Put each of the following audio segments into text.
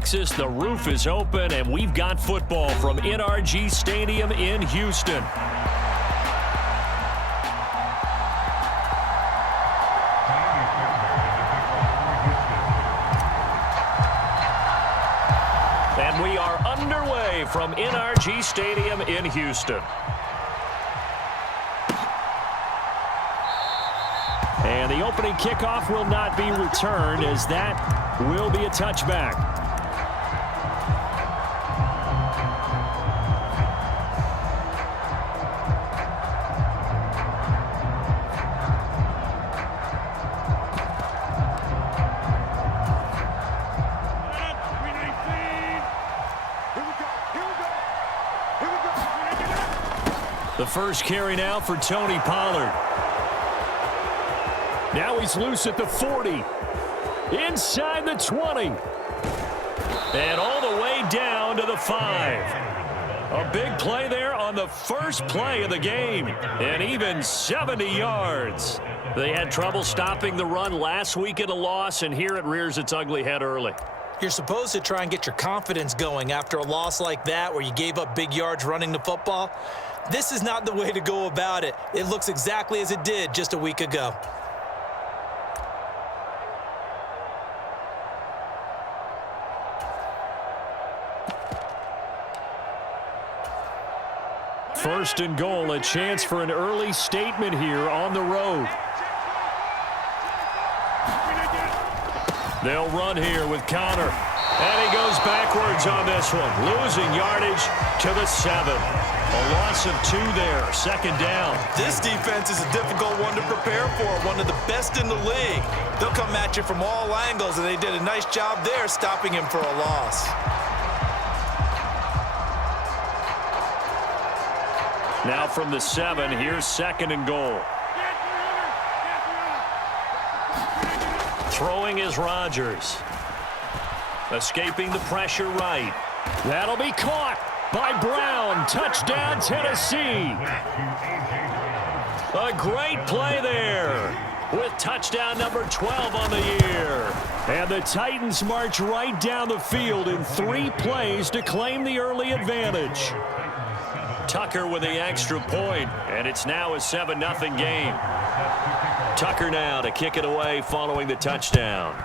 Texas, the roof is open, and we've got football from NRG Stadium in Houston. And we are underway from NRG Stadium in Houston. And the opening kickoff will not be returned, as that will be a touchback. The first carry now for Tony Pollard. Now he's loose at the 40. Inside the 20. And all the way down to the 5. A big play there on the first play of the game. And even 70 yards. They had trouble stopping the run last week in a loss, and here it rears its ugly head early. You're supposed to try and get your confidence going after a loss like that where you gave up big yards running the football. This is not the way to go about it. It looks exactly as it did just a week ago. First and goal, a chance for an early statement here on the road. They'll run here with Connor. And he goes backwards on this one, losing yardage to the 7. A loss of 2 there, second down. This defense is a difficult one to prepare for, one of the best in the league. They'll come at you from all angles, and they did a nice job there stopping him for a loss. Now from the 7, here's second and goal. Throwing is Rodgers. Escaping the pressure right. That'll be caught by Brown. Touchdown, Tennessee. A great play there with touchdown number 12 on the year. And the Titans march right down the field in 3 plays to claim the early advantage. Tucker with the extra point, and it's now a 7-0 game. Tucker now to kick it away following the touchdown.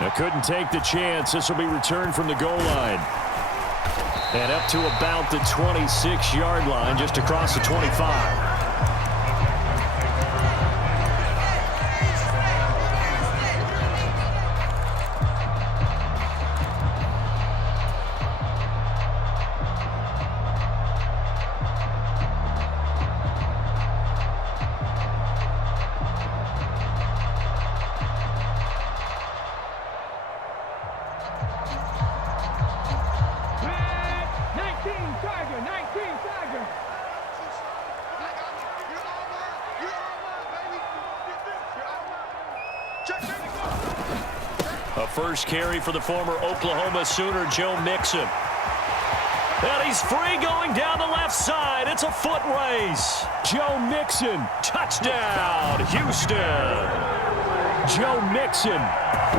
Now couldn't take the chance. This will be returned from the goal line. And up to about the 26-yard line, just across the 25. A first carry for the former Oklahoma Sooner, Joe Mixon. And he's free going down the left side. It's a foot race. Joe Mixon, touchdown, Houston. Joe Mixon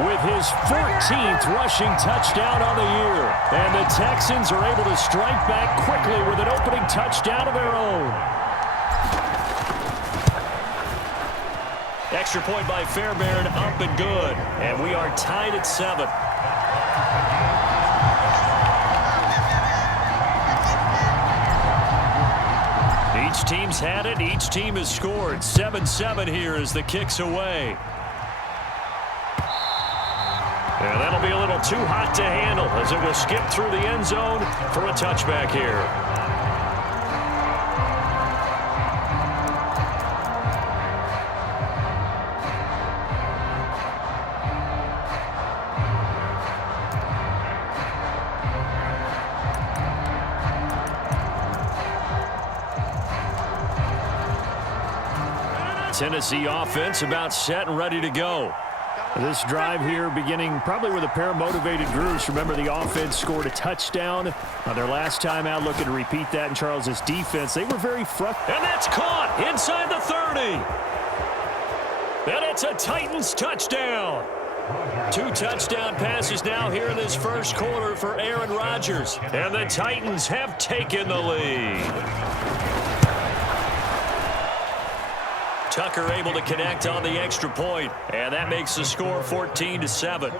with his 14th rushing touchdown on the year. And the Texans are able to strike back quickly with an opening touchdown of their own. Extra point by Fairbairn, up and good. And we are tied at 7. Each team's had it. Each team has scored. 7-7 here as the kick's away. And that'll be a little too hot to handle as it will skip through the end zone for a touchback here. Tennessee offense about set and ready to go. This drive here beginning probably with a pair of motivated groups. Remember, the offense scored a touchdown on their last time out, looking to repeat that in Charles's defense. They were very frustrated. And that's caught inside the 30. And it's a Titans touchdown. 2 touchdown passes now here in this first quarter for Aaron Rodgers. And the Titans have taken the lead. Tucker able to connect on the extra point, and that makes the score 14-7.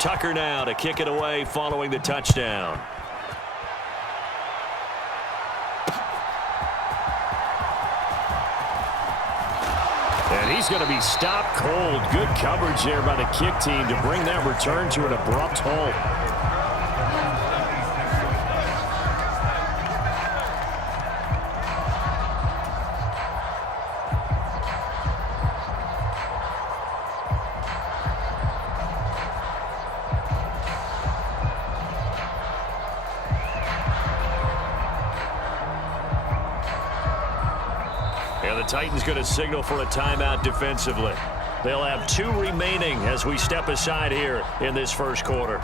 Tucker now to kick it away following the touchdown. And he's going to be stopped cold. Good coverage there by the kick team to bring that return to an abrupt halt. And the Titans going to signal for a timeout defensively. They'll have 2 remaining as we step aside here in this first quarter.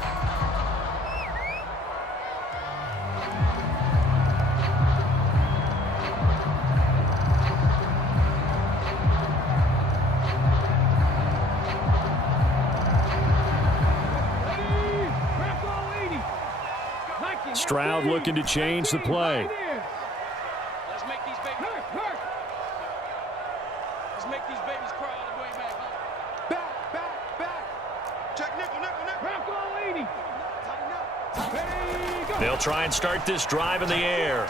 Stroud looking to change the play. They'll try and start this drive in the air.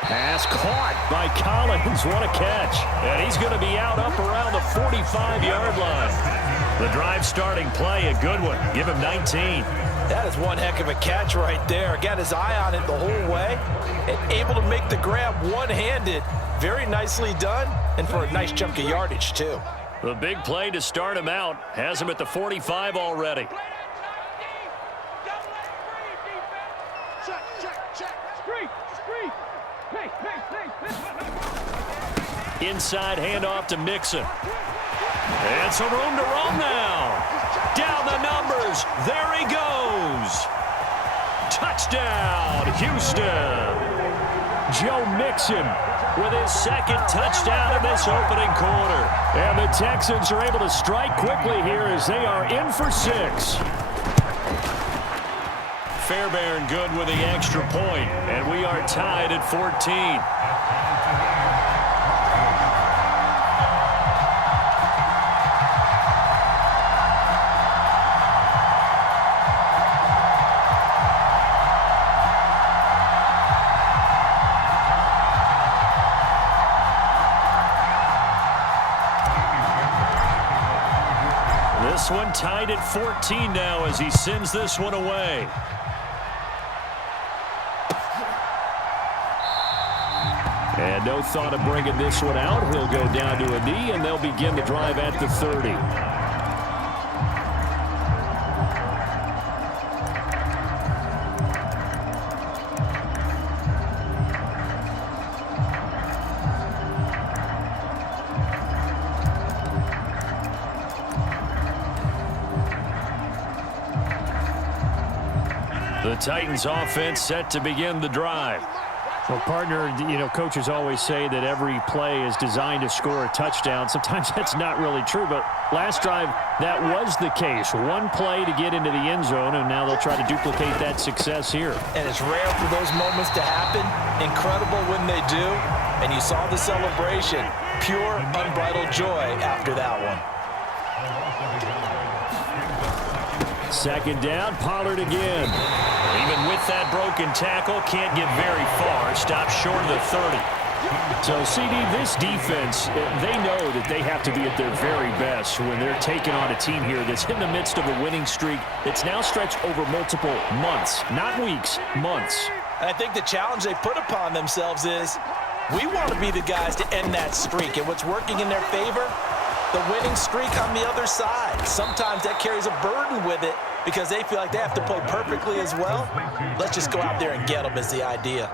Pass caught by Collins. What a catch. And he's going to be out up around the 45-yard line. The drive starting play, a good one. Give him 19. That is one heck of a catch right there. Got his eye on it the whole way and able to make the grab one-handed. Very nicely done, and for a nice chunk of yardage, too. The big play to start him out has him at the 45 already. Inside handoff to Mixon. And some room to roam now. Down the numbers. There he goes. Touchdown, Houston. Joe Mixon With his second touchdown in this opening quarter. And the Texans are able to strike quickly here as they are in for 6. Fairbairn good with the extra point, and we are tied at 14. This one tied at 14 now as he sends this one away. And no thought of bringing this one out. He'll go down to a knee, and they'll begin the drive at the 30. The Titans offense set to begin the drive. Well, partner, coaches always say that every play is designed to score a touchdown. Sometimes that's not really true, but last drive, that was the case. One play to get into the end zone, and now they'll try to duplicate that success here. And it's rare for those moments to happen. Incredible when they do. And you saw the celebration. Pure, unbridled joy after that one. Second down, Pollard again. Even with that broken tackle, can't get very far. Stopped short of the 30. So, CD, this defense, they know that they have to be at their very best when they're taking on a team here that's in the midst of a winning streak that's now stretched over multiple months, not weeks, months. And I think the challenge they put upon themselves is we want to be the guys to end that streak. And what's working in their favor? The winning streak on the other side. Sometimes that carries a burden with it because they feel like they have to play perfectly as well. Let's just go out there and get them is the idea.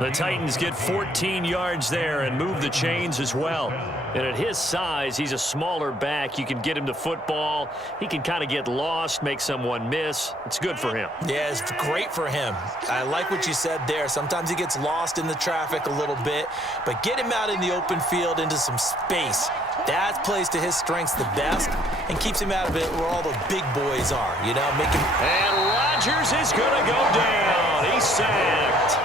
The Titans get 14 yards there and move the chains as well. And at his size, he's a smaller back. You can get him the football. He can kind of get lost, make someone miss. It's good for him. Yeah, it's great for him. I like what you said there. Sometimes he gets lost in the traffic a little bit, but get him out in the open field into some space. That plays to his strengths the best and keeps him out of it where all the big boys are, you know, make him... And Rodgers is going to go down. He's sacked.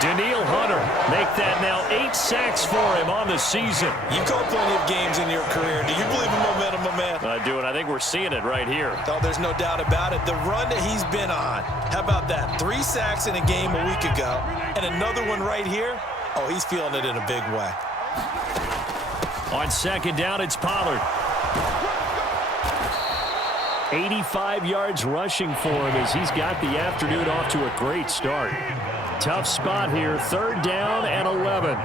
Danielle Hunter make that now 8 sacks for him on the season. You've called plenty of games in your career. Do you believe in momentum, my man? I do, and I think we're seeing it right here. Oh, there's no doubt about it. The run that he's been on, how about that? 3 sacks in a game a week ago, and another one right here. Oh, he's feeling it in a big way. On second down, it's Pollard. 85 yards rushing for him as he's got the afternoon off to a great start. Tough spot here, 3rd down and 11.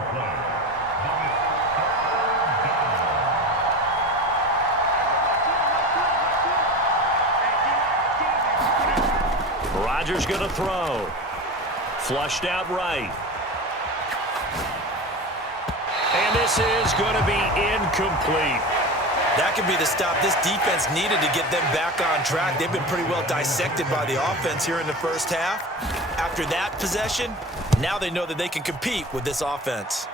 Rodgers going to throw. Flushed out right. And this is going to be incomplete. That could be the stop this defense needed to get them back on track. They've been pretty well dissected by the offense here in the first half. After that possession, now they know that they can compete with this offense.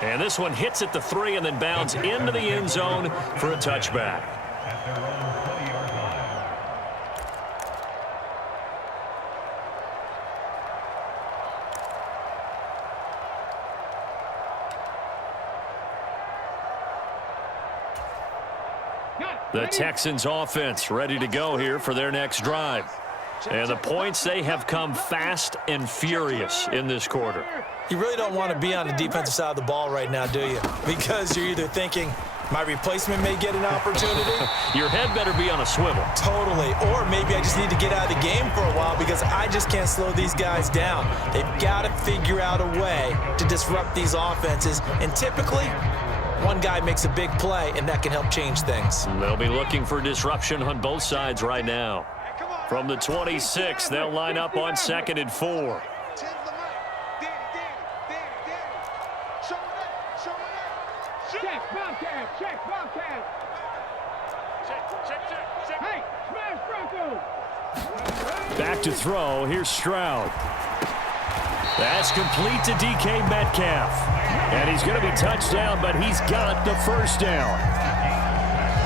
And this one hits at the 3 and then bounds into the end zone for a touchback. The Texans offense ready to go here for their next drive. And the points, they have come fast and furious in this quarter. You really don't want to be on the defensive side of the ball right now, do you? Because you're either thinking, my replacement may get an opportunity. Your head better be on a swivel. Totally. Or maybe I just need to get out of the game for a while because I just can't slow these guys down. They've got to figure out a way to disrupt these offenses. And typically, one guy makes a big play, and that can help change things. They'll be looking for disruption on both sides right now. From the 26, they'll line up on 2nd and 4. Back to throw. Here's Stroud. That's complete to DK Metcalf. And he's going to be touched down, but he's got the first down.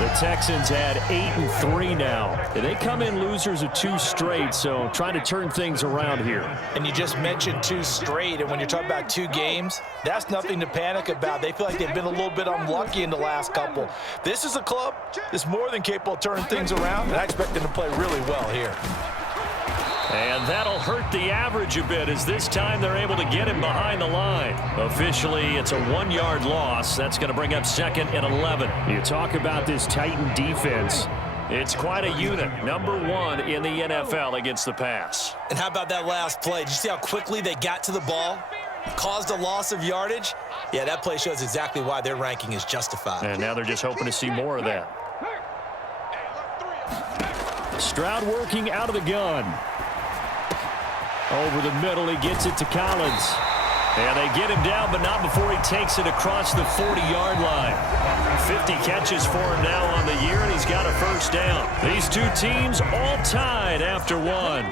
The Texans had 8-3 now. They come in losers of 2 straight, so trying to turn things around here. And you just mentioned 2 straight, and when you're talking about 2 games, that's nothing to panic about. They feel like they've been a little bit unlucky in the last couple. This is a club that's more than capable of turning things around, and I expect them to play really well here. And that'll hurt the average a bit as this time they're able to get him behind the line. Officially, it's a 1-yard loss. That's going to bring up 2nd and 11. You talk about this Titan defense. It's quite a unit. Number 1 in the NFL against the pass. And how about that last play? Did you see how quickly they got to the ball? Caused a loss of yardage? Yeah, that play shows exactly why their ranking is justified. And now they're just hoping to see more of that. Stroud working out of the gun. Over the middle, he gets it to Collins. And they get him down, but not before he takes it across the 40-yard line. 50 catches for him now on the year, and he's got a first down. These 2 teams all tied after 1.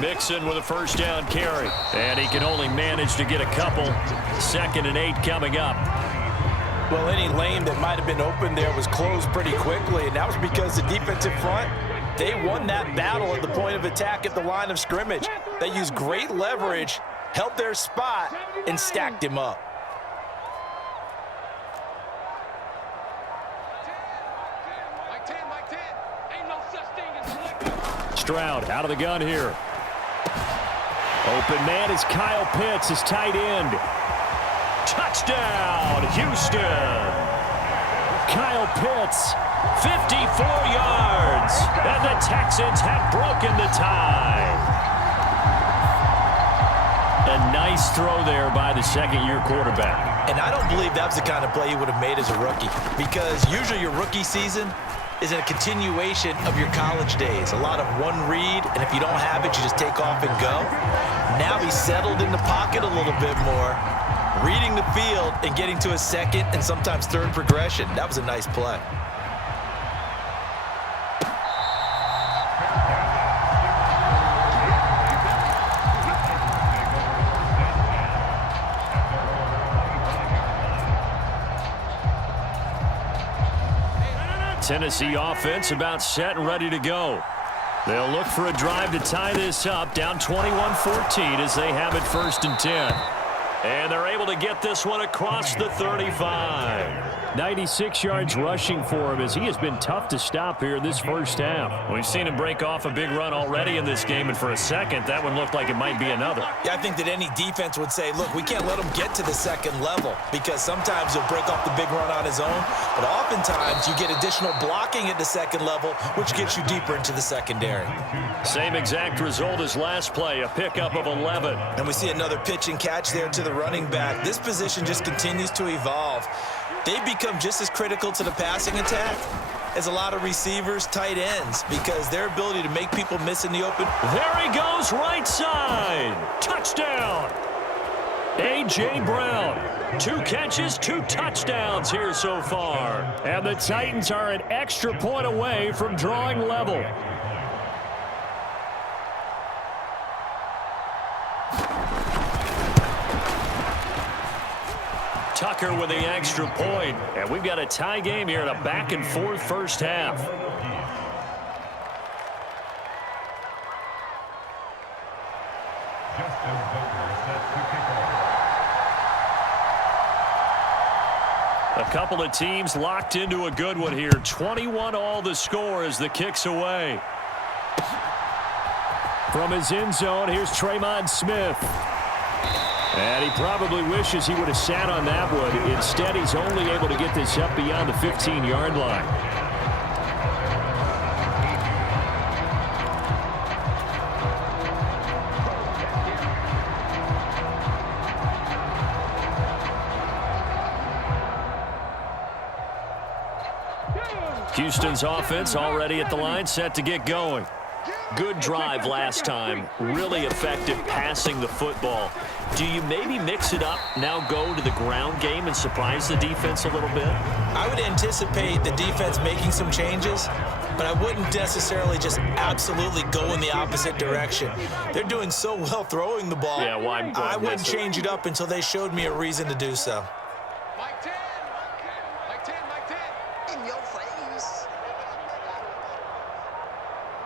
Mixon with a first down carry. And he can only manage to get a couple. 2nd and 8 coming up. Well, any lane that might have been open there was closed pretty quickly, and that was because the defensive front, they won that battle at the point of attack at the line of scrimmage. They used great leverage, held their spot, and stacked him up. Stroud out of the gun here. Open man is Kyle Pitts, his tight end. Touchdown, Houston. Kyle Pitts, 54 yards. And the Texans have broken the tie. A nice throw there by the 2nd-year quarterback. And I don't believe that was the kind of play he would have made as a rookie, because usually your rookie season is a continuation of your college days. A lot of one read, and if you don't have it, you just take off and go. Now he's settled in the pocket a little bit more, reading the field and getting to a second and sometimes third progression. That was a nice play. Tennessee offense about set and ready to go. They'll look for a drive to tie this up, down 21-14 as they have it 1st and 10. And they're able to get this one across the 35. 96 yards rushing for him as he has been tough to stop here this first half. We've seen him break off a big run already in this game, and for a second, that one looked like it might be another. Yeah, I think that any defense would say, look, we can't let him get to the second level, because sometimes he'll break off the big run on his own, but oftentimes you get additional blocking at the second level, which gets you deeper into the secondary. Same exact result as last play, a pickup of 11. And we see another pitch and catch there to the running back. This position just continues to evolve. They've become just as critical to the passing attack as a lot of receivers, tight ends, because their ability to make people miss in the open. There he goes, right side. Touchdown. A.J. Brown. 2 catches, 2 touchdowns here so far. And the Titans are an extra point away from drawing level. Tucker with the extra point. And we've got a tie game here in a back-and-forth first half. A couple of teams locked into a good one here. 21 all the score as the kick's away. From his end zone, here's Tremont Smith. And he probably wishes he would have sat on that one. Instead, he's only able to get this up beyond the 15-yard line. Houston's offense already at the line, set to get going. Good drive last time. Really effective passing the football. Do you maybe mix it up, now go to the ground game and surprise the defense a little bit? I would anticipate the defense making some changes, but I wouldn't necessarily just absolutely go in the opposite direction. They're doing so well throwing the ball. Yeah, well, I wouldn't change it up until they showed me a reason to do so. Mike 10. Mike 10, Mike 10. In your face.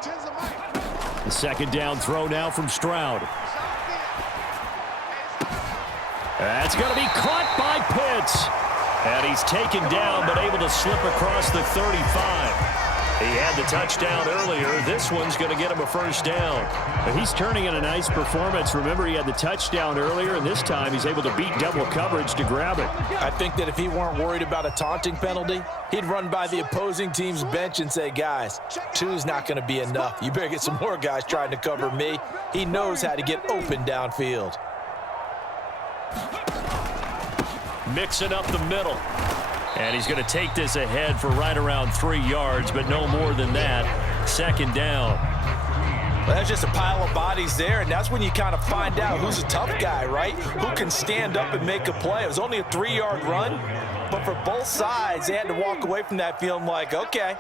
10's a Mike. The second down throw now from Stroud. That's going to be caught by Pitts. And he's taken down but able to slip across the 35. He had the touchdown earlier. This one's going to get him a first down. But he's turning in a nice performance. Remember, he had the touchdown earlier, and this time he's able to beat double coverage to grab it. I think that if he weren't worried about a taunting penalty, he'd run by the opposing team's bench and say, guys, 2's not going to be enough. You better get some more guys trying to cover me. He knows how to get open downfield. Mixing up the middle. And he's going to take this ahead for right around 3 yards, but no more than that. Second down. Well, that's just a pile of bodies there, and that's when you kind of find out who's a tough guy, right? Who can stand up and make a play. It was only a 3-yard run, but for both sides, they had to walk away from that feeling like, okay,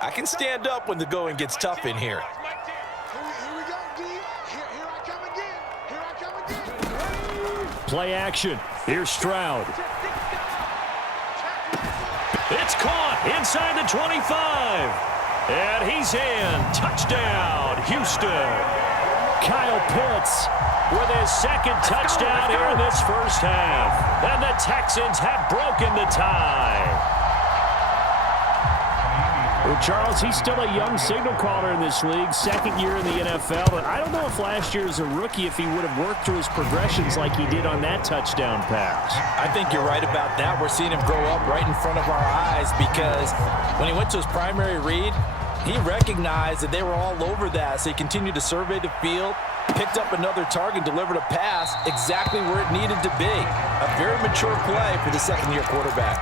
I can stand up when the going gets tough in here. Here we go, D. Here I come again. Here I come again. Play action. Here's Stroud. It's caught inside the 25. And he's in. Touchdown, Houston. Kyle Pitts With his second touchdown here in this first half. And the Texans have broken the tie. Well, Charles, he's still a young signal caller in this league, second year in the NFL, but I don't know if last year as a rookie if he would have worked through his progressions like he did on that touchdown pass. I think you're right about that. We're seeing him grow up right in front of our eyes because when he went to his primary read, he recognized that they were all over that, so he continued to survey the field, picked up another target, delivered a pass exactly where it needed to be. A very mature play for the second-year quarterback.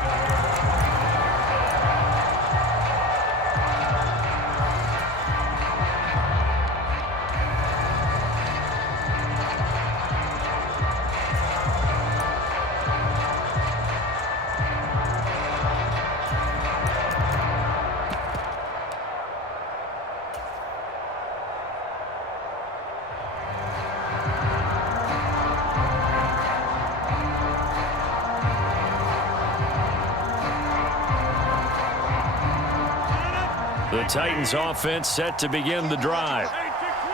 The Titans offense set to begin the drive.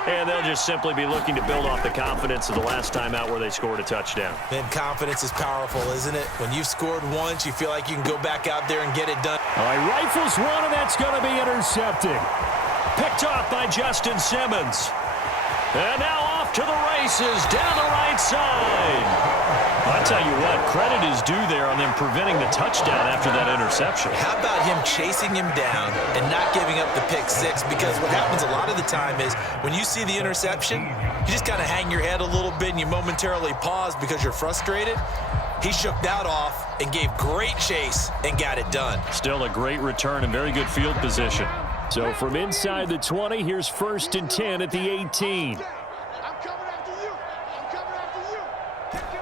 And they'll just simply be looking to build off the confidence of the last time out where they scored a touchdown. And confidence is powerful, isn't it? When you've scored once, you feel like you can go back out there and get it done. All right, rifles one, and that's going to be intercepted. Picked off by Justin Simmons. And now off to the races down the right side. I tell you what, credit is due there on them preventing the touchdown after that interception. How about him chasing him down and not giving up the pick six? Because what happens a lot of the time is when you see the interception, you just kind of hang your head a little bit and you momentarily pause because you're frustrated. He shook that off and gave great chase and got it done. Still a great return and very good field position. So from inside the 20, here's 1st and 10 at the 18. I'm coming after you. I'm coming after you.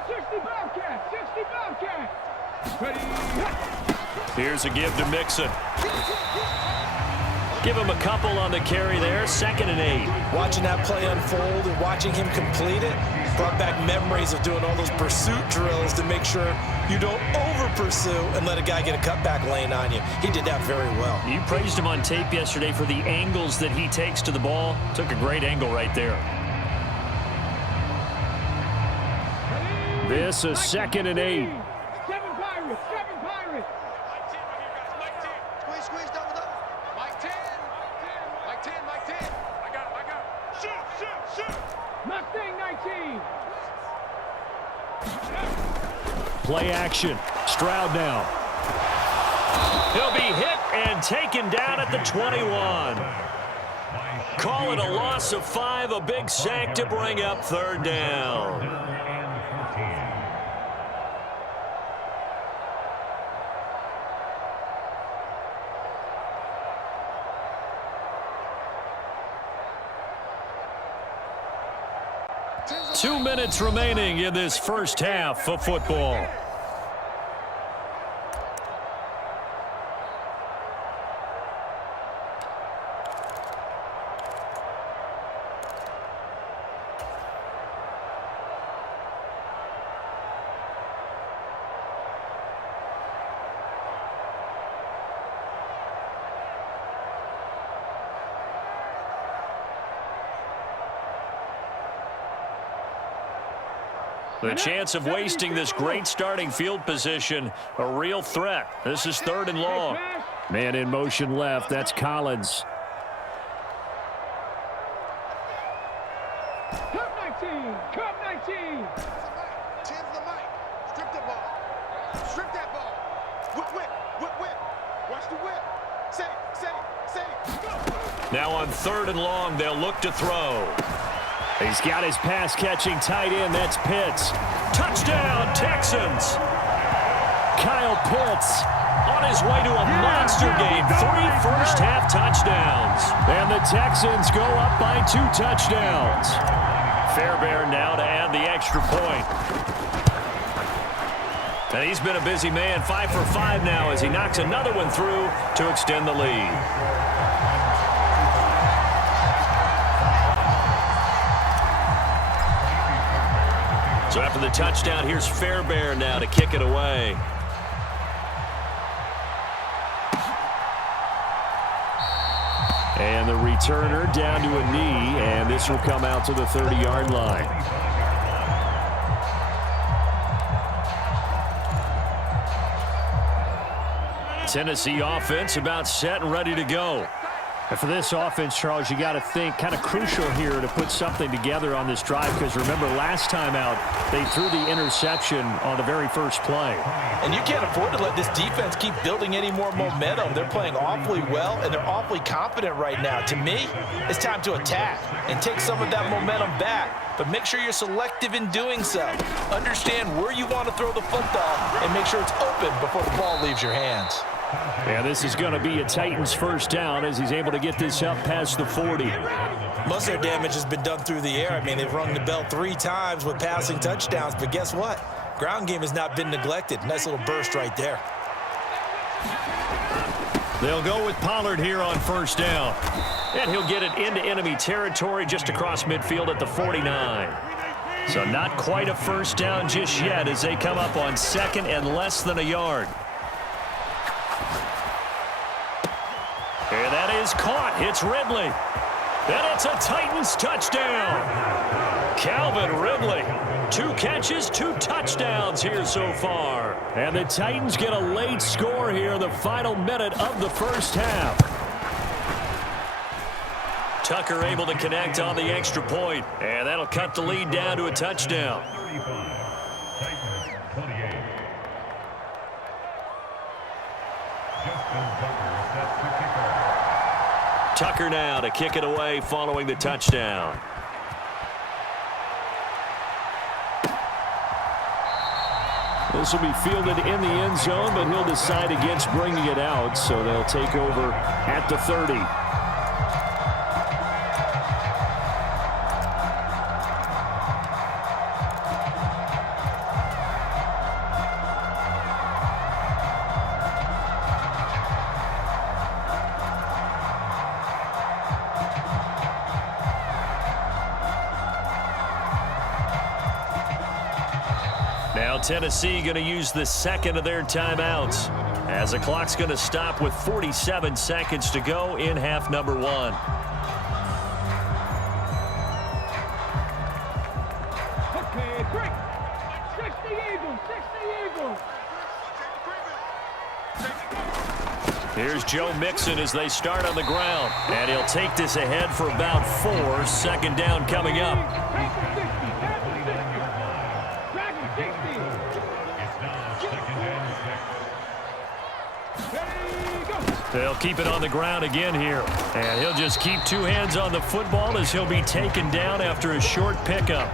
60 Bobcat. 60 Bobcat. Ready. Here's a give to Mixon. Give him a couple on the carry there. 2nd and 8. Watching that play unfold and watching him complete it brought back memories of doing all those pursuit drills to make sure you don't over-pursue and let a guy get a cutback lane on you. He did that very well. You praised him on tape yesterday for the angles that he takes to the ball. Took a great angle right there. This is 2nd and 8. 7 Pirates. 7 Pirates. Squeeze, double. Mike 10. Mike 10. I got it. Shoot. Mustang 19. Play action. Stroud now. He'll be hit and taken down at the 21. Call it a loss of 5, a big sack to bring up 3rd down. Two minutes remaining in this first half of football. The chance of wasting this great starting field position, a real threat. This is 3rd and long. Man in motion left. That's Collins. Cup 19. 10 to the mic. Strip that ball. Whip. Watch the whip. Say. Go. Now on 3rd and long, they'll look to throw. He's got his pass-catching tight end. That's Pitts. Touchdown, Texans. Kyle Pitts. On his way to a monster game. 3 first-half touchdowns. And the Texans go up by 2 touchdowns. Fairbairn now to add the extra point. And he's been a busy man. 5 for 5 now as he knocks another one through to extend the lead. So after the touchdown, here's Fairbairn now to kick it away. And the returner down to a knee, and this will come out to the 30-yard line. Tennessee offense about set and ready to go. And for this offense, Charles, you got to think kind of crucial here to put something together on this drive, because remember last time out they threw the interception on the very first play. And you can't afford to let this defense keep building any more momentum. They're playing awfully well, and they're awfully confident right now. To me, it's time to attack and take some of that momentum back, but make sure you're selective in doing so. Understand where you want to throw the football and make sure it's open before the ball leaves your hands. Yeah, this is going to be a Titans first down as he's able to get this up past the 40. Most of their damage has been done through the air. I mean, they've rung the bell 3 times with passing touchdowns, but guess what? Ground game has not been neglected. Nice little burst right there. They'll go with Pollard here on first down. And he'll get it into enemy territory just across midfield at the 49. So not quite a first down just yet as they come up on second and less than a yard. And that is caught. It's Ridley. And it's a Titans touchdown. Calvin Ridley. 2 catches, 2 touchdowns here so far. And the Titans get a late score here in the final minute of the first half. Tucker able to connect on the extra point. And that'll cut the lead down to a touchdown. Tucker now to kick it away following the touchdown. This will be fielded in the end zone, but he'll decide against bringing it out, so they'll take over at the 30. Now Tennessee going to use the second of their timeouts as the clock's going to stop with 47 seconds to go in half number 1. Okay, quick. 60 Eagles, 60 Eagles. Here's Joe Mixon as they start on the ground. And he'll take this ahead for about 4. Second down coming up. They'll keep it on the ground again here. And he'll just keep 2 hands on the football as he'll be taken down after a short pickup.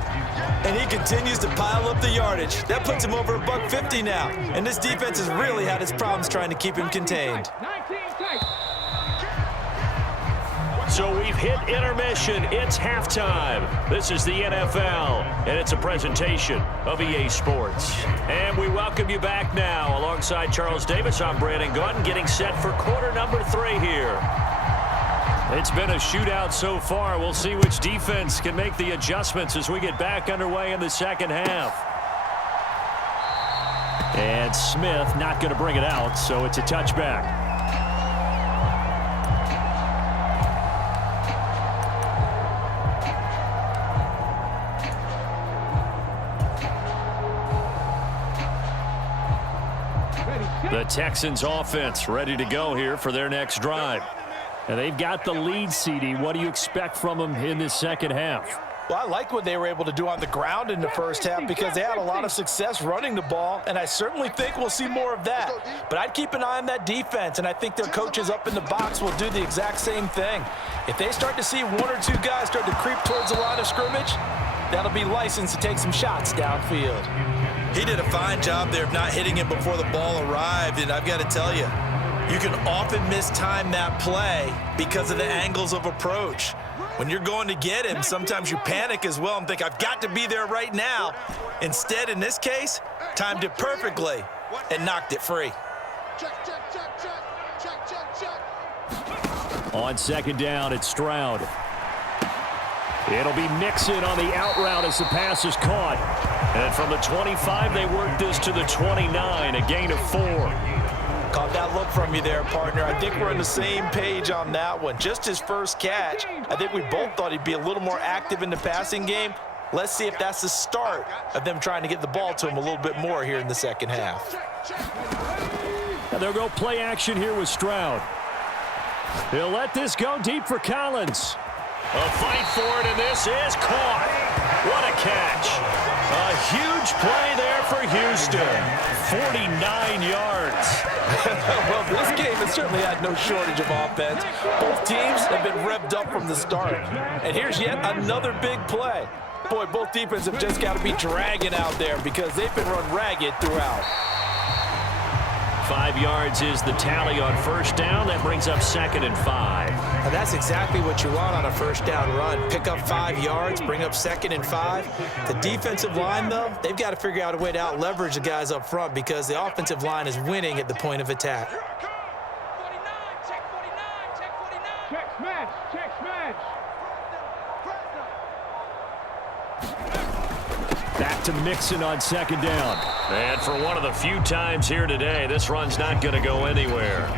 And he continues to pile up the yardage. That puts him over $150 now. And this defense has really had its problems trying to keep him contained. So we've hit intermission. It's halftime. This is the NFL, and it's a presentation of EA Sports. And we welcome you back now. Alongside Charles Davis, I'm Brandon Gautin, getting set for quarter number 3 here. It's been a shootout so far. We'll see which defense can make the adjustments as we get back underway in the second half. And Smith not going to bring it out, so it's a touchback. The Texans offense ready to go here for their next drive. And they've got the lead, CD. What do you expect from them in this second half? Well, I like what they were able to do on the ground in the first half because they had a lot of success running the ball, and I certainly think we'll see more of that. But I'd keep an eye on that defense, and I think their coaches up in the box will do the exact same thing. If they start to see 1 or 2 guys start to creep towards the line of scrimmage, that'll be licensed to take some shots downfield. He did a fine job there of not hitting him before the ball arrived, and I've got to tell you, you can often mistime that play because of the angles of approach. When you're going to get him, sometimes you panic as well and think, I've got to be there right now. Instead, in this case, timed it perfectly and knocked it free. On second down, it's Stroud. It'll be Mixon on the out route as the pass is caught. And from the 25, they work this to the 29, a gain of 4. Caught that look from you there, partner. I think we're on the same page on that one. Just his first catch. I think we both thought he'd be a little more active in the passing game. Let's see if that's the start of them trying to get the ball to him a little bit more here in the second half. And they'll go play action here with Stroud. He'll let this go deep for Collins. A fight for it, and this is caught. What a catch. A huge play there for Houston. 49 yards. Well, this game has certainly had no shortage of offense. Both teams have been revved up from the start. And here's yet another big play. Boy, both defenses have just got to be dragging out there because they've been run ragged throughout. 5 yards is the tally on first down. That brings up 2nd and 5. And that's exactly what you want on a first down run. Pick up 5 yards, bring up 2nd and 5. The defensive line, though, they've got to figure out a way to out-leverage the guys up front because the offensive line is winning at the point of attack. 49, check smash, check smash. Back to Mixon on 2nd down. And for one of the few times here today, this run's not going to go anywhere.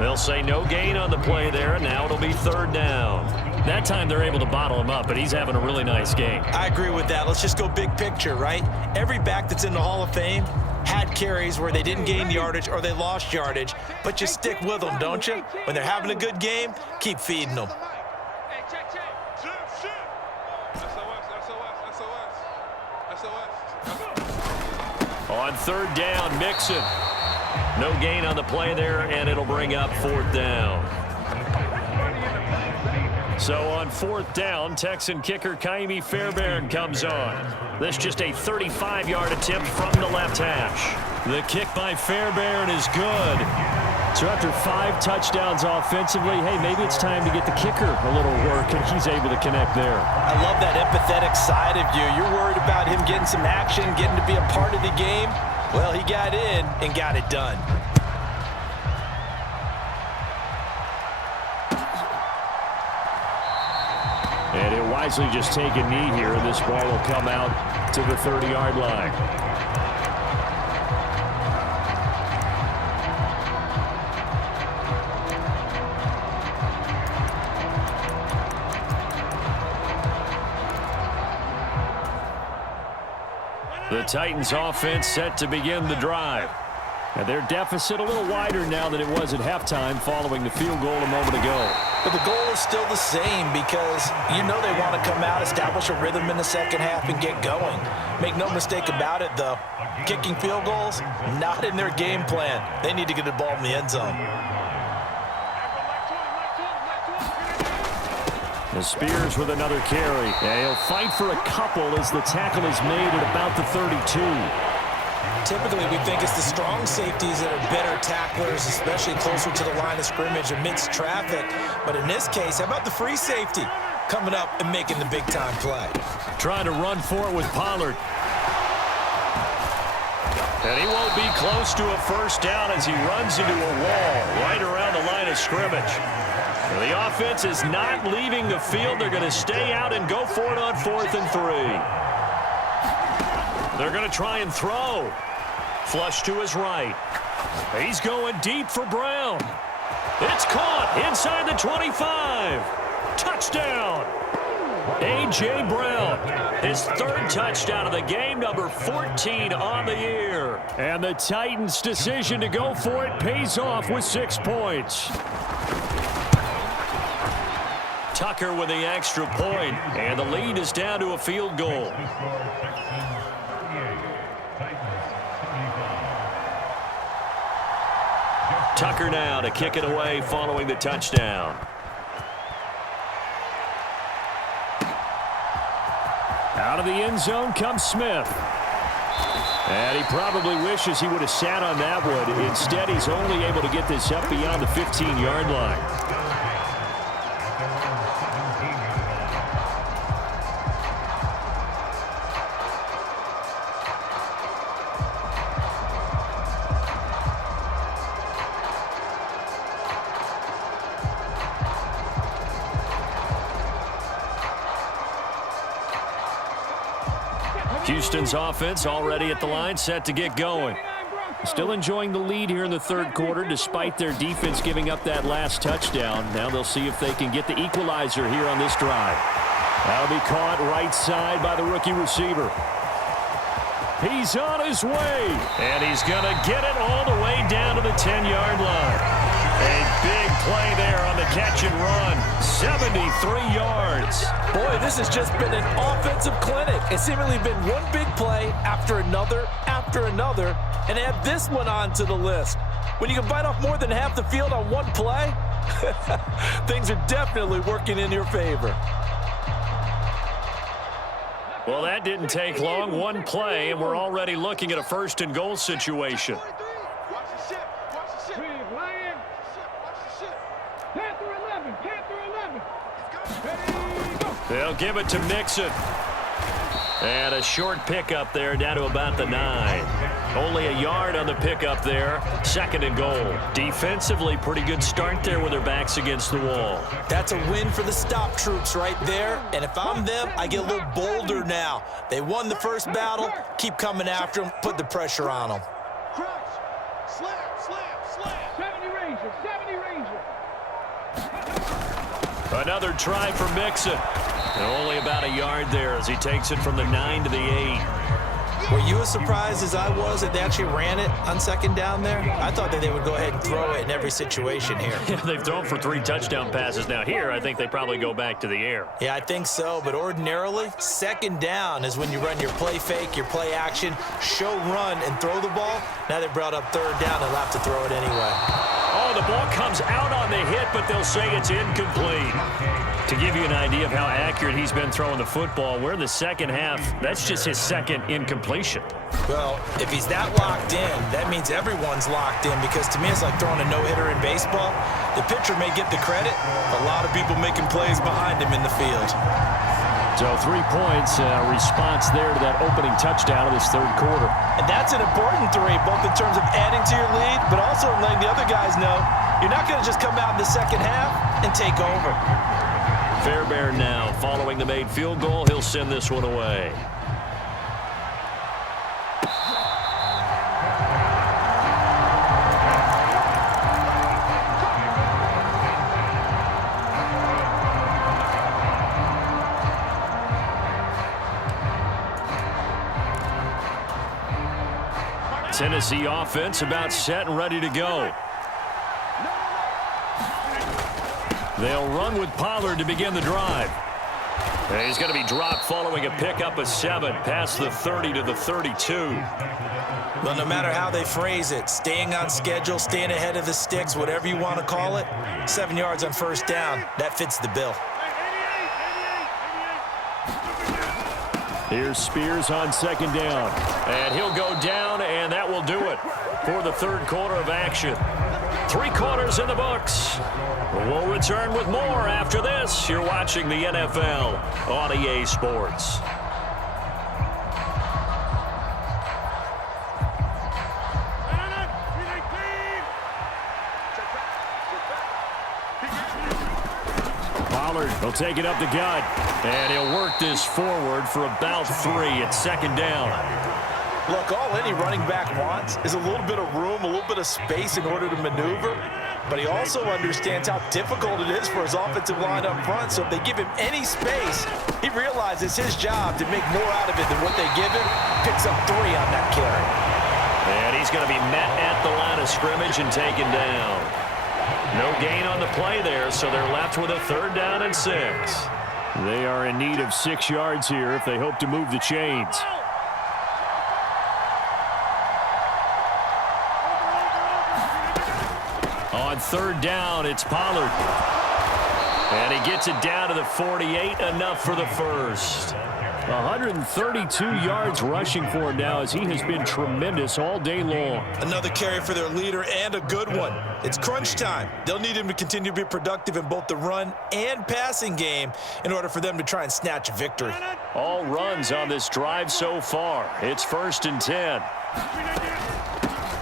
They'll say no gain on the play there, and now it'll be 3rd down. That time they're able to bottle him up, but he's having a really nice game. I agree with that. Let's just go big picture, right? Every back that's in the Hall of Fame had carries where they didn't gain yardage or they lost yardage, but you stick with them, don't you? When they're having a good game, keep feeding them. Hey, check. SOS. On 3rd down, Mixon. No gain on the play there, and it'll bring up 4th down. So on 4th down, Texan kicker Kaimi Fairbairn comes on. This just a 35-yard attempt from the left hash. The kick by Fairbairn is good. So after 5 touchdowns offensively, hey, maybe it's time to get the kicker a little work, and he's able to connect there. I love that empathetic side of you. You're worried about him getting some action, getting to be a part of the game. Well, he got in and got it done. And he'll wisely just take a knee here. This ball will come out to the 30-yard line. The Titans offense set to begin the drive. And their deficit a little wider now than it was at halftime following the field goal a moment ago. But the goal is still the same because you know they want to come out, establish a rhythm in the second half, and get going. Make no mistake about it, though. Kicking field goals, not in their game plan. They need to get the ball in the end zone. The Spears with another carry. And he'll fight for a couple as the tackle is made at about the 32. Typically, we think it's the strong safeties that are better tacklers, especially closer to the line of scrimmage amidst traffic. But in this case, how about the free safety coming up and making the big-time play? Trying to run for it with Pollard. And he won't be close to a first down as he runs into a wall right around the line of scrimmage. And the offense is not leaving the field. They're going to stay out and go for it on 4th and 3. They're going to try and throw. Flush to his right. He's going deep for Brown. It's caught inside the 25. Touchdown. A.J. Brown, his 3rd touchdown of the game, number 14 on the year. And the Titans' decision to go for it pays off with 6 points. Tucker with the extra point, and the lead is down to a field goal. Tucker now to kick it away following the touchdown. Out of the end zone comes Smith. And he probably wishes he would have sat on that one. Instead, he's only able to get this up beyond the 15-yard line. Houston's offense already at the line, set to get going. Still enjoying the lead here in the 3rd quarter, despite their defense giving up that last touchdown. Now they'll see if they can get the equalizer here on this drive. That'll be caught right side by the rookie receiver. He's on his way, and he's going to get it all the way down to the 10-yard line. A Big play there on the catch and run. 73 yards. Boy, this has just been an offensive clinic. It's seemingly been one big play after another, and add this one on to the list. When you can bite off more than half the field on one play, things are definitely working in your favor. Well, that didn't take long. One play, and we're already looking at a first and goal situation. Watch the ship. Watch the ship. Big Lion. Watch the ship. Panther 11. Panther 11. Ready, go. They'll give it to Mixon. And a short pickup there down to about the 9. Only a yard on the pickup there. Second and goal. Defensively, pretty good start there with their backs against the wall. That's a win for the stop troops right there. And if I'm them, I get a little bolder now. They won the first battle. Keep coming after them. Put the pressure on them. Crouch. Slam. 70 Ranger. 70 Ranger. Another try for Mixon. And only about a yard there as he takes it from the 9 to the 8. Were you as surprised as I was that they actually ran it on second down there? I thought that they would go ahead and throw it in every situation here. Yeah, they've thrown for 3 touchdown passes now. Here, I think they probably go back to the air. Yeah, I think so, but ordinarily, second down is when you run your play fake, your play action, show run, and throw the ball. Now they brought up third down and left to throw it anyway. Oh, the ball comes out on the hit, but they'll say it's incomplete. To give you an idea of how accurate he's been throwing the football, we're in the second half. That's just his second incompletion. Well, if he's that locked in, that means everyone's locked in, because to me it's like throwing a no-hitter in baseball. The pitcher may get the credit, a lot of people making plays behind him in the field. So 3 points, response there to that opening touchdown of this third quarter. And that's an important 3, both in terms of adding to your lead, but also letting the other guys know you're not going to just come out in the second half and take over. Fairbairn now following the made field goal. He'll send this one away. Tennessee offense about set and ready to go. They'll run with Pollard to begin the drive. And he's going to be dropped following a pickup of 7 past the 30 to the 32. Well, no matter how they phrase it, staying on schedule, staying ahead of the sticks, whatever you want to call it, 7 yards on first down, that fits the bill. Here's Spears on second down. And he'll go down, and that will do it for the third quarter of action. 3 quarters in the books. We'll return with more after this. You're watching the NFL on EA Sports. Pollard will take it up the gut. And he'll work this forward for about 3 at second down. Look, all any running back wants is a little bit of room, a little bit of space in order to maneuver. But he also understands how difficult it is for his offensive line up front. So if they give him any space, he realizes his job to make more out of it than what they give him. Picks up 3 on that carry. And he's going to be met at the line of scrimmage and taken down. No gain on the play there, so they're left with a 3rd down and 6. They are in need of 6 yards here if they hope to move the chains. On 3rd down, it's Pollard. And he gets it down to the 48, enough for the first. 132 yards rushing for him now as he has been tremendous all day long. Another carry for their leader, and a good one. It's crunch time. They'll need him to continue to be productive in both the run and passing game in order for them to try and snatch a victory. All runs on this drive so far. It's 1st and 10.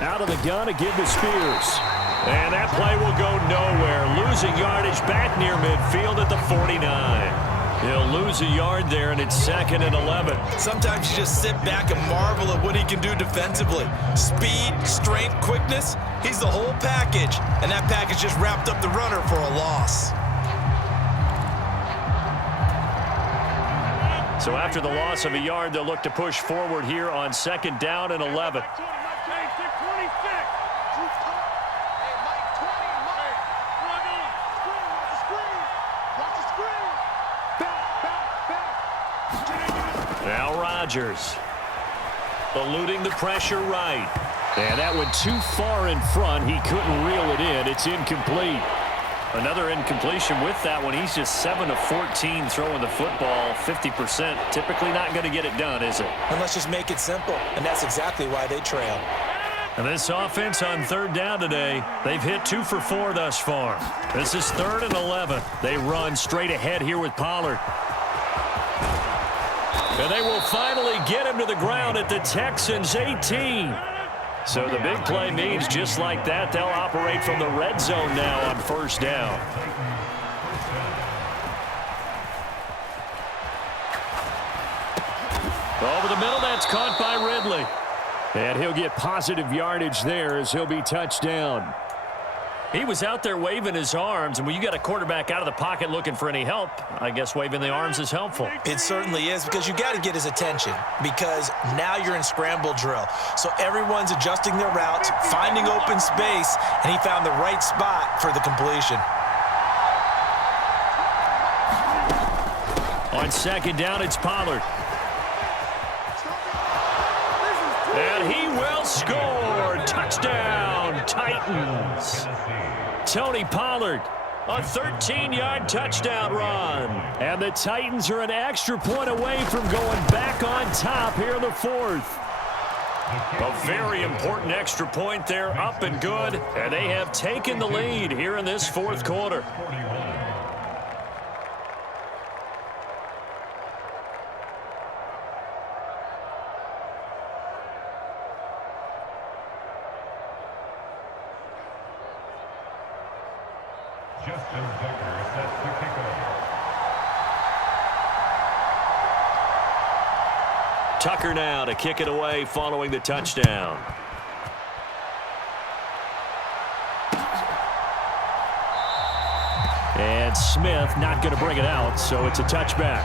Out of the gun to give to Spears. And that play will go nowhere. Losing yardage back near midfield at the 49. He'll lose a yard there, and it's 2nd and 11. Sometimes you just sit back and marvel at what he can do defensively. Speed, strength, quickness, he's the whole package. And that package just wrapped up the runner for a loss. So after the loss of a yard, they'll look to push forward here on 2nd down and 11. Now Rodgers. Eluding the pressure right. And that went too far in front. He couldn't reel it in. It's incomplete. Another incompletion with that one. He's just 7 of 14 throwing the football, 50%. Typically not going to get it done, is it? And let's just make it simple. And that's exactly why they trail. And this offense on third down today, they've hit 2 for 4 thus far. This is 3rd and 11. They run straight ahead here with Pollard. And they will finally get him to the ground at the Texans' 18. So the big play means just like that, they'll operate from the red zone now on first down. Over the middle, that's caught by Ridley. And he'll get positive yardage there as he'll be touchdown. He was out there waving his arms, and when you got a quarterback out of the pocket looking for any help, I guess waving the arms is helpful. It certainly is, because you got to get his attention, because now you're in scramble drill. So everyone's adjusting their routes, finding open space, and he found the right spot for the completion. On second down, it's Pollard. And he will score. Touchdown, Titans. Tony Pollard, a 13-yard touchdown run. And the Titans are an extra point away from going back on top here in the 4th. A very important extra point there, up and good. And they have taken the lead here in this 4th quarter. Tucker now to kick it away following the touchdown. And Smith not going to bring it out, so it's a touchback.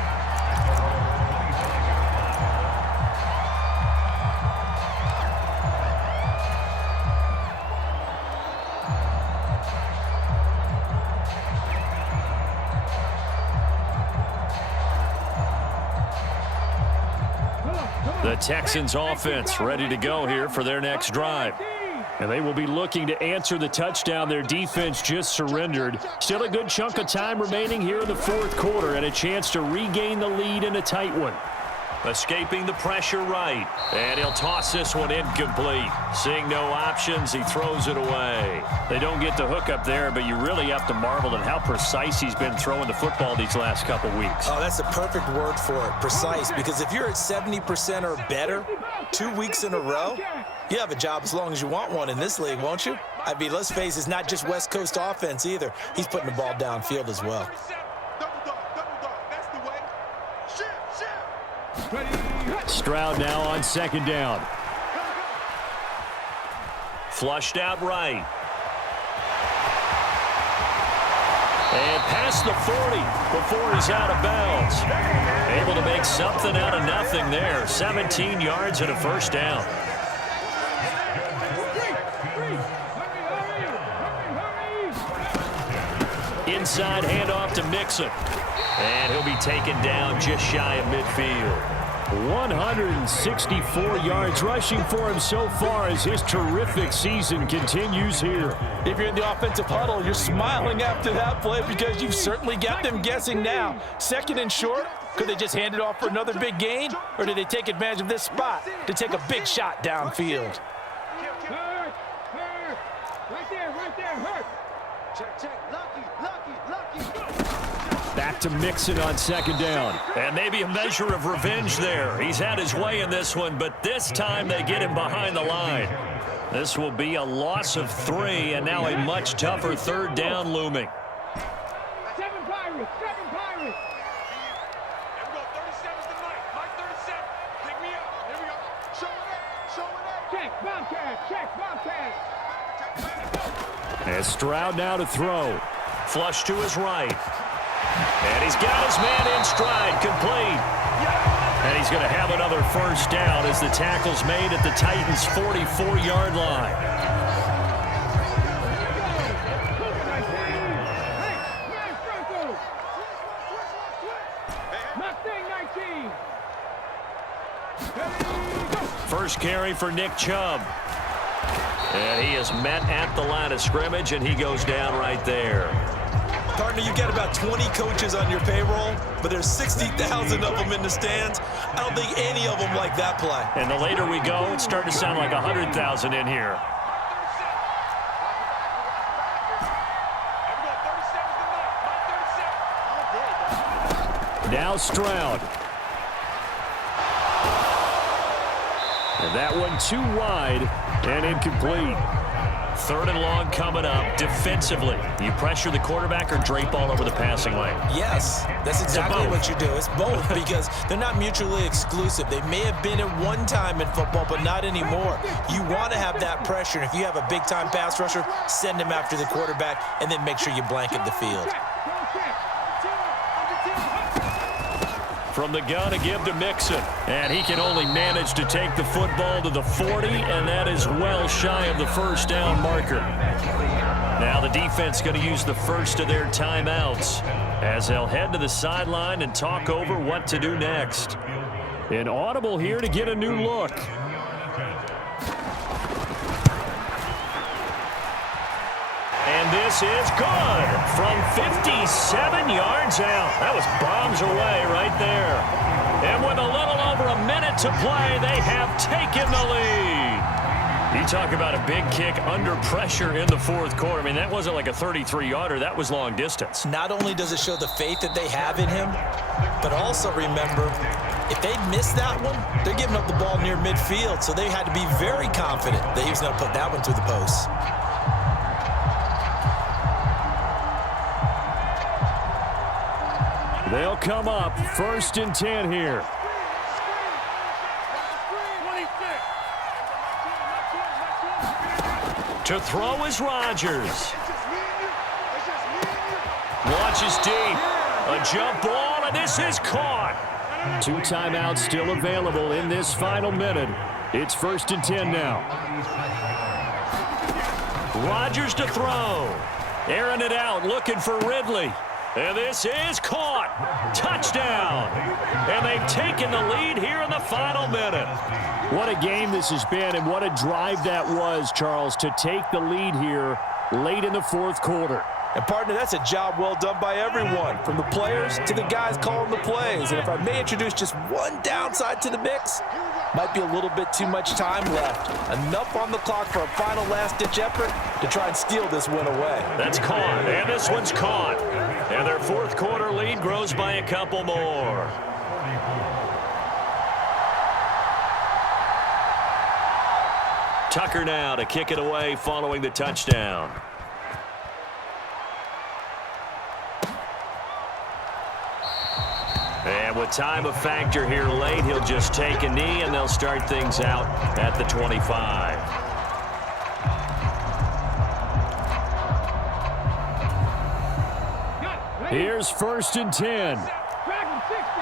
The Texans offense ready to go here for their next drive. And they will be looking to answer the touchdown their defense just surrendered. Still a good chunk of time remaining here in the 4th quarter and a chance to regain the lead in a tight one. Escaping the pressure right. And he'll toss this one incomplete. Seeing no options, he throws it away. They don't get the hook up there, but you really have to marvel at how precise he's been throwing the football these last couple weeks. Oh, that's the perfect word for it, precise, because if you're at 70% or better 2 weeks in a row, you have a job as long as you want one in this league, won't you? I mean, let's face it, it's not just West Coast offense either. He's putting the ball downfield as well. Stroud now on second down. Flushed out right. And past the 40 before he's out of bounds. Able to make something out of nothing there. 17 yards and a first down. Inside handoff to Mixon. And he'll be taken down just shy of midfield. 164 yards rushing for him so far as his terrific season continues here. If you're in the offensive huddle, you're smiling after that play because you've certainly got them guessing now. 2nd and short, could they just hand it off for another big gain? Or did they take advantage of this spot to take a big shot downfield? Hurt. Right there, hurt. Check. Lucky. Back to Mixon on second down. And maybe a measure of revenge there. He's had his way in this one, but this time they get him behind the line. This will be a loss of 3, and now a much tougher 3rd down looming. 7 Pirates. Here we go, 37's the night. Mike 37. Pick me up. Here we go. Show it. Check, Bobcat. And Stroud now to throw. Flush to his right. And he's got his man in stride, complete. And he's going to have another first down as the tackle's made at the Titans' 44-yard line. First carry for Nick Chubb. And he is met at the line of scrimmage, and he goes down right there. Partner, you got about 20 coaches on your payroll, but there's 60,000 of them in the stands. I don't think any of them like that play. And the later we go, it's starting to sound like 100,000 in here. Now Stroud. And that one too wide and incomplete. Third and long coming up. Defensively, you pressure the quarterback or drape all over the passing lane? Yes, that's exactly what you do. It's both because they're not mutually exclusive. They may have been at one time in football, but not anymore. You want to have that pressure. And if you have a big-time pass rusher, send him after the quarterback and then make sure you blanket the field. From the gun, a give to Mixon. And he can only manage to take the football to the 40, and that is well shy of the first down marker. Now the defense going to use the first of their timeouts as they'll head to the sideline and talk over what to do next. An audible here to get a new look. And this is good from 57 yards out. That was bombs away right there. And with a little over a minute to play, they have taken the lead. You talk about a big kick under pressure in the fourth quarter. I mean, that wasn't like a 33-yarder. That was long distance. Not only does it show the faith that they have in him, but also remember, if they'd missed that one, they're giving up the ball near midfield, so they had to be very confident that he was going to put that one through the post. They'll come up 1st and 10 here. To throw is Rodgers. Launches deep. A jump ball, and this is caught. 2 timeouts still available in this final minute. It's 1st and 10 now. Rodgers to throw. Airing it out, looking for Ridley. And this is caught. Touchdown. And they've taken the lead here in the final minute. What a game this has been, and what a drive that was, Charles, to take the lead here late in the fourth quarter. And, partner, that's a job well done by everyone, from the players to the guys calling the plays. And if I may introduce just one downside to the mix, might be a little bit too much time left. Enough on the clock for a final last-ditch effort to try and steal this win away. That's caught, and this one's caught. And their fourth quarter lead grows by a couple more. Tucker now to kick it away following the touchdown. And with time a factor here late, he'll just take a knee, and they'll start things out at the 25. Here's 1st and 10. Dragon 60.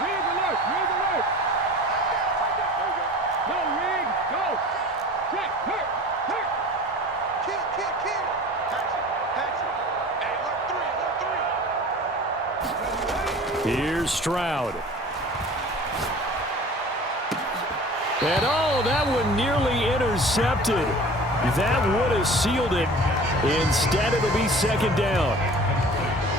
Rig alert, rig alert. Go, rig, go. Check, hurt. Kill. Patch it. Hey, alert 3. Here's Stroud. And oh, that one nearly intercepted. That would have sealed it. Instead, it'll be 2nd down.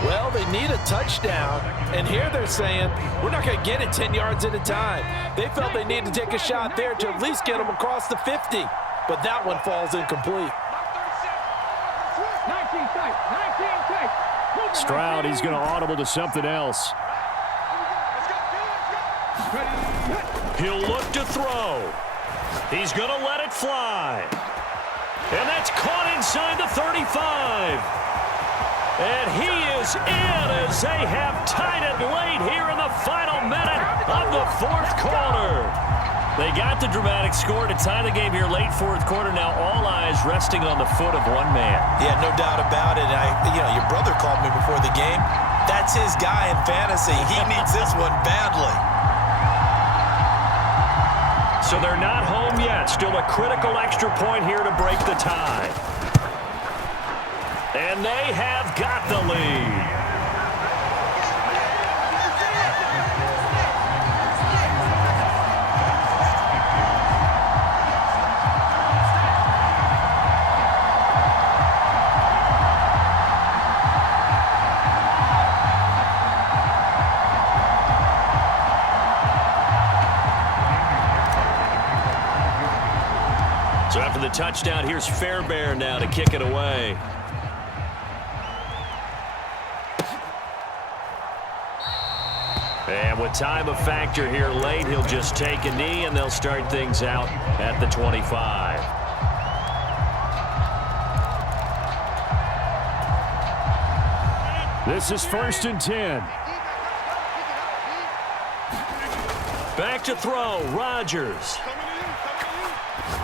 Well, they need a touchdown, and here they're saying, we're not going to get it 10 yards at a time. They felt they needed to take a shot there to at least get them across the 50, but that one falls incomplete. 19 tight. Stroud, he's going to audible to something else. He'll look to throw. He's going to let it fly. And that's caught inside the 35. And he is in as they have tied it late here in the final minute of the fourth quarter. They got the dramatic score to tie the game here late fourth quarter. Now all eyes resting on the foot of one man. Yeah, no doubt about it. Your brother called me before the game. That's his guy in fantasy. He needs this one badly. So they're not home yet. Still a critical extra point here to break the tie. And they have got the lead. the touchdown. Here's Fairbairn now to kick it away. And with time a factor here late, he'll just take a knee, and they'll start things out at the 25. This is 1st and 10. Back to throw, Rodgers.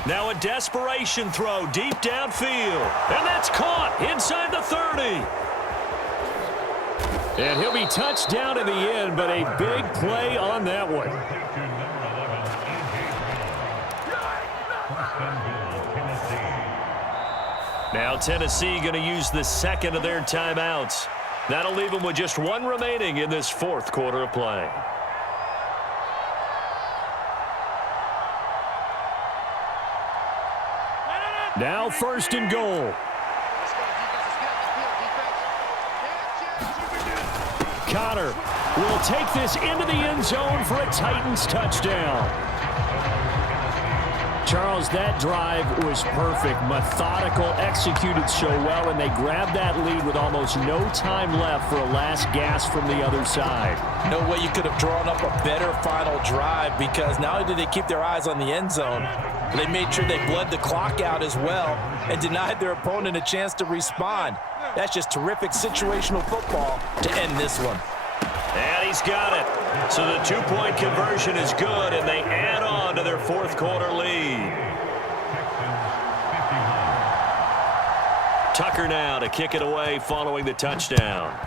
Now a desperation throw deep downfield. And that's caught inside the 30. And he'll be touched down in the end, but a big play on that one. Now Tennessee going to use the second of their timeouts. That'll leave them with just one remaining in this fourth quarter of play. Now 1st and goal. Connor will take this into the end zone for a Titans touchdown. Charles, that drive was perfect. Methodical, executed so well, and they grabbed that lead with almost no time left for a last gasp from the other side. No way you could have drawn up a better final drive, because not only did they keep their eyes on the end zone, but they made sure they bled the clock out as well and denied their opponent a chance to respond. That's just terrific situational football to end this one. And he's got it. So the two-point conversion is good, and they add on to their fourth quarter lead. Tucker now to kick it away following the touchdown.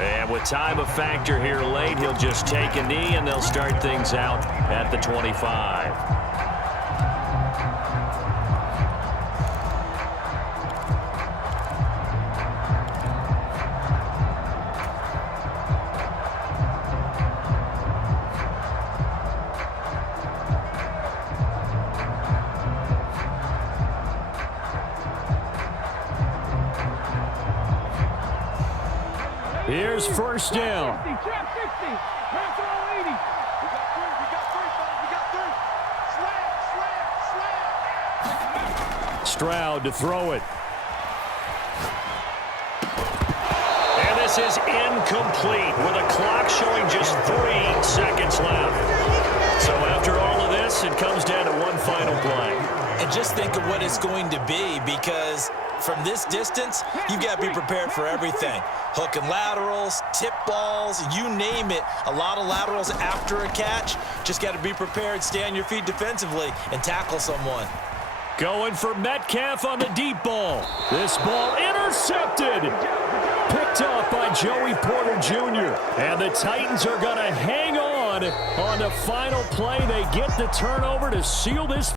And with time a factor here late, he'll just take a knee, and they'll start things out at the 25. Here's 1st down. 60, trap 60. Pass all 80. We got three, fellas. We got three. Slam. Stroud to throw it. And this is incomplete with a clock showing just 3 seconds left. So after all of this, it comes down to one final play. And just think of what it's going to be, because from this distance, you've got to be prepared for everything. Hook and laterals, tip balls, you name it. A lot of laterals after a catch. Just got to be prepared, stay on your feet defensively, and tackle someone. Going for Metcalf on the deep ball. This ball intercepted. Picked off by Joey Porter Jr. And the Titans are going to hang on the final play. They get the turnover to seal this